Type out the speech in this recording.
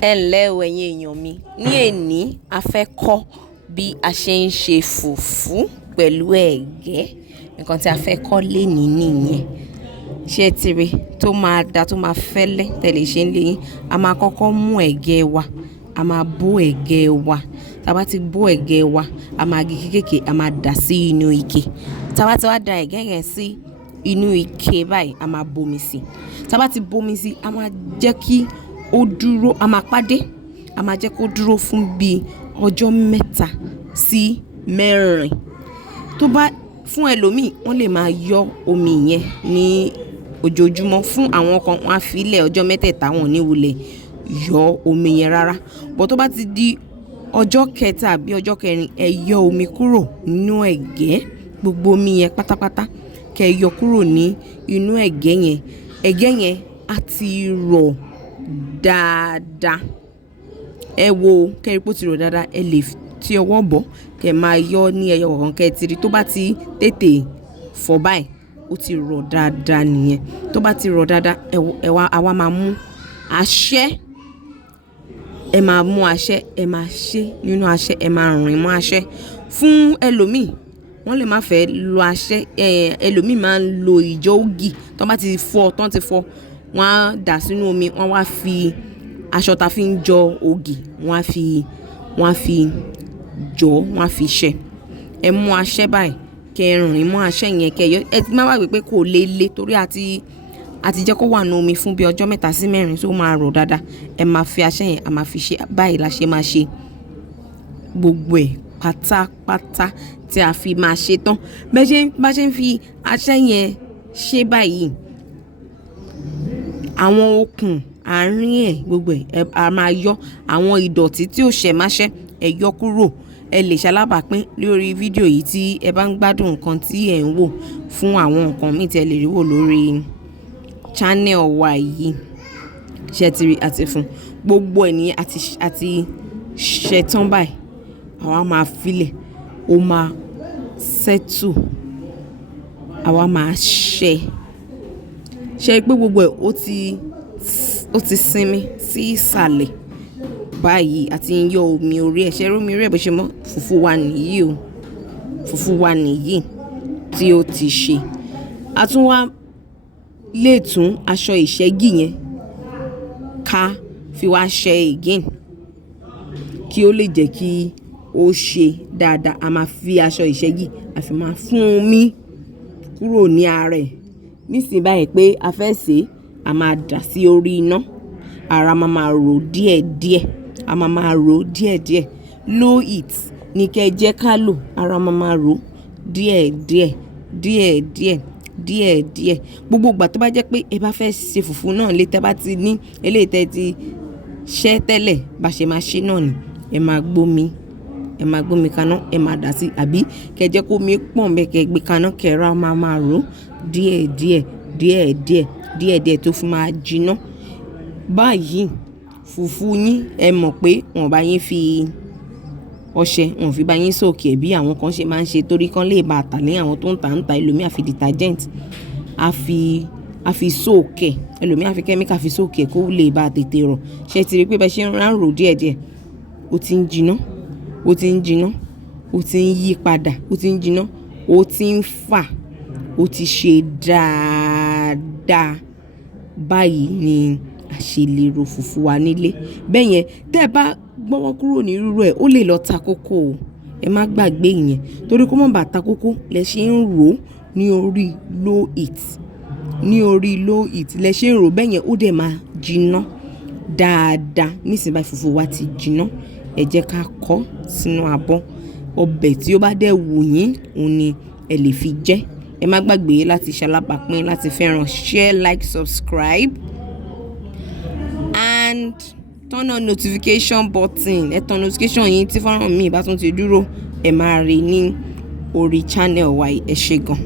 Ẹ ǹlẹ́ o ẹ̀yin èèyàn mi, ní èní a fẹ́ kọ́ bí a ṣe ń ṣe fùfú pẹ̀lú ẹ̀gẹ́. Nǹkan tí a fẹ́ kọ́ lénìí nìyẹn. Ṣé ẹ ti rí tó máa da tó máa fẹ́lẹ́ tẹ̀lé ṣe ń lé yín? A máa kọ́kọ́ mú ẹ̀gẹ́ wa, a máa bó ẹ̀gẹ́ wa. Tá bá ti bó ẹ̀gẹ́ wa, a máa gé kéékèèké, a máa dà sí inú ike. Tá bá ti wá da ẹ̀gẹ́ yẹn sí inú ike báyìí, a máa bomi sí. Tá bá ti bomi sí, a máa jẹ́ kí ó dúró, a máa pàdé, a máa jẹ́ kó dúró fún bí ọjọ́ 3 sí 4. Tó bá fún ẹlòmíì, wọ́n lè máa yọ omi yẹn ní ojoojúmọ́. Fún àwọn kan, wọ́n á fi ilẹ̀ ọjọ́ 3 wọn ní wulẹ̀ yọ omi yẹn rárá. Bọ́ tó bá ti di ọjọ́ 3 àbí ọjọ́ 4, ẹ yọ omi kúrò nínú ẹ̀gẹ́, gbogbo omi yẹn pátápátá kẹ́ yọ kúrò ní inú ẹ̀gẹ́ yẹn. Ẹ̀gẹ́ yẹn á ti rọ̀ dáadáa. Ẹ wo kẹ́rí pé ó ti rọ̀ dáadáa, ẹ lè tí ọwọ́ bọ̀ kẹ́ máa yọ ní ẹyọ kọ̀ọ̀kan kẹ́ ti rí tó bá ti tètè fọ́ báyìí, ó ti rọ̀ dáadáa nìyẹn. Tó bá ti rọ̀ dáadáa, àwa máa mú aṣẹ́, ẹ máa mú aṣẹ́, ẹ máa ṣe nínú aṣẹ́, ẹ máa rìn mọ́ aṣẹ́. Fún ẹlòmíì, wọ́n lè má fẹ́ lo aṣẹ́, ẹlòmíì máa ń lo ìjọ ògì. Tó bá ti fọ́, tán ti fọ́, wọ́n á dà sínú omi, wọ́n wá fi aṣọ ta fi ń jọ ògì, wọ́n á fi jọ, wọ́n á fi ṣẹ. Ẹ mú aṣẹ́ báyìí, kẹ́ rìn mọ́ aṣẹ́ yẹn, kẹ́ yọ. Ẹ má wá wí pé kò le torí a ti jẹ́ kó wà nínú omi fún bí ọjọ́ 3 sí 4 tó máa rọ̀ dáadáa. Ẹ máa fi aṣẹ́ yẹn, a máa fi ṣe báyìí la ṣe máa ṣe gbogbo ẹ̀ pátápátá tí a fi máa ṣe tán. Bá ṣe ń fi aṣẹ́ yẹn ṣe báyìí, àwọn okùn àárín ẹ̀ gbogbo ẹ̀ a máa yọ. Àwọn ìdọ̀tí tí ò ṣẹ̀ máṣẹ́ ẹ yọ kúrò. Ẹ lè ṣalábàápín lórí fídíò yìí tí ẹ bá ń gbádùn nǹkan tí ẹ̀ ń wò fún àwọn nǹkan míì tí ẹ lè rí wò lórí channel wa yìí. Ṣé ti rí àti fún gbogbo ẹ̀ ní àti ṣẹ tán báyìí. Àwa máa filẹ̀, ó máa settle, àwa máa ṣẹ. Ṣé pé gbogbo ẹ̀ ó ti sinmi sí ìsàlẹ̀ báyìí àti ń yọ omi orí ẹ̀. Ṣé rí omi orí ẹ̀ bó ṣe mọ́? Fùfú wa nìyí o. Fùfú wa nìyí tí ó ti ṣe. A tún wá lè tún aṣọ ìṣẹ́gì yẹn ká fi wá ṣẹ again kí ó lè jẹ́ kí ó ṣe dáadáa. A máa fi aṣọ ìṣẹ́gì, a fi máa fún omi kúrò ní ara ẹ̀. Nísìnyí báyìí pé a fẹ́ sè é, a máa dà sí orí iná. Ara máa rò díẹ̀díẹ̀, a máa rò díẹ̀díẹ̀. Low heat ni kẹ́ jẹ́ ká lò. Ara máa rò díẹ̀díẹ̀, díẹ̀díẹ̀. Gbogbo ìgbà tó bá jẹ́ pé ẹ bá fẹ́ ṣe fùfú náà lé tẹ́ bá ti ní eléyìí tẹ́ ti ṣẹ́ tẹ́lẹ̀, bá ṣe máa ṣe náà ni. Ẹ máa gbómi kaná, ẹ máa dà sí, àbí kẹ́ jẹ́ kó mi pọ̀n bẹ́ẹ̀ kẹ́ gbé kaná kẹ́ra máa rò díẹ̀díẹ̀ tó fi máa jiná. Báyìí fùfú yín ẹ mọ̀ pé wọ́n bá yín fi ọṣẹ, wọ́n fi bá yín sókè bí àwọn kan ṣe máa ń ṣe torí kan lè bá tà ní àwọn tó ń ta ẹlòmíì á fi detergent á fi sókè, ẹlòmíì á fi chemical fi sókè kó lè bá tètè rọ̀. Ṣé ti rí pé bẹ́ẹ̀ ṣe ń rò díẹ̀díẹ̀, ó ti ń jiná, ó ti ń yí padà, ó ti ń jiná, ó ti ń fà, ó ti ṣe dáadáa. Báyìí ni a ṣe lè ro fùfú wa nílé. Bẹ́ẹ̀ yẹn tẹ́ ẹ bá gbọ́wọ́ kúrò ní rírò ẹ̀, ó lè lọ ta kókó o. Ẹ má gbàgbé ìyẹn torí kó má bàa ta kókó lẹ ṣe ń rò ní orí low heat. Lẹ ṣe ń rò bẹ́ẹ̀ yẹn, ó dẹ̀ máa jiná dáadáa. Nísìnyí báyìí fùfú wa ti jiná. Ẹ jẹ́ ká kọ́ sínú abọ́. Ọbẹ̀ tí ó bá dẹ̀ wù yín, òun ni ẹ lè fi jẹ. Ẹ má gbàgbé láti ṣalábàápín, láti fẹ́ràn, share, like, subscribe and turn on notification button. Ẹ tan notification yín tí fọ́nrán mi bá tún ti dúró, ẹ máa rí ní orí channel wa. Ẹ ṣé gan.